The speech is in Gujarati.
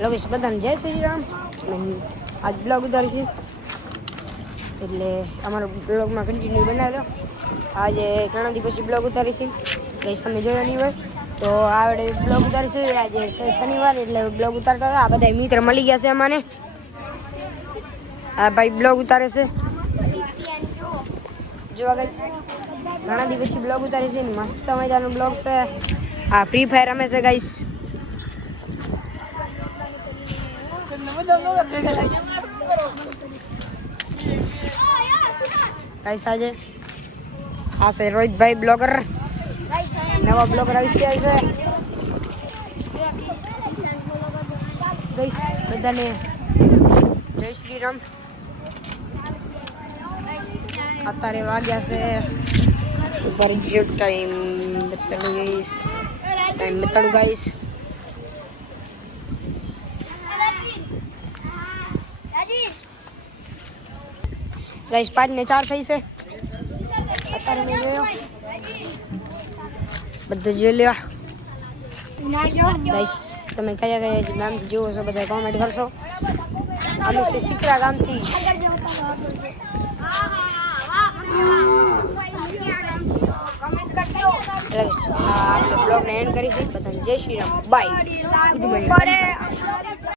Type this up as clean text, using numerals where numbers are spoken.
લોકેશ બધાને જય શ્રી રામ. આજ બ્લોગ ઉતારીશું એટલે અમારો બ્લોગમાં કન્ટિન્યુ બનાવ્યો. આજે ઘણા દિવસ પછી બ્લોગ ઉતારીશું. કઈશ તમે જોયો નહીં હોય તો આવડે બ્લોગ ઉતારીશું. આજે શનિવાર એટલે બ્લોગ ઉતારતા હતા. આ બધા મિત્ર મળી ગયા છે અમાને. આ ભાઈ બ્લોગ ઉતારે છે. જોવા ગઈશ ઘણા દિવસ પછી બ્લોગ ઉતારે છે. મસ્ત મજાનો બ્લોગ છે. આ ફ્રી ફાયર રમે છે ગાઈસ. ગાઈસ આજે આ છે રોહિતભાઈ બ્લોગર. નવા બ્લોગર આવી છે. ગાઈસ બધાને જય શ્રી રામ. અત્યારે વાગ્યા છે ઉપર જે ટાઈમ બતાડું ગાઈસ. ગાઈસ 5 ને 4 થઈ છે. અત્યારે મેં જોયો બધું જોઈ લેવા. ગાઈસ તમે કયા કયા નામથી જોવો છો બધા કોમેન્ટ કરશો. અમે છે સિકરા ગામથી. આપણે બ્લોગને એન્ડ કરીશું. બધાને જય શ્રી રામ. બાય.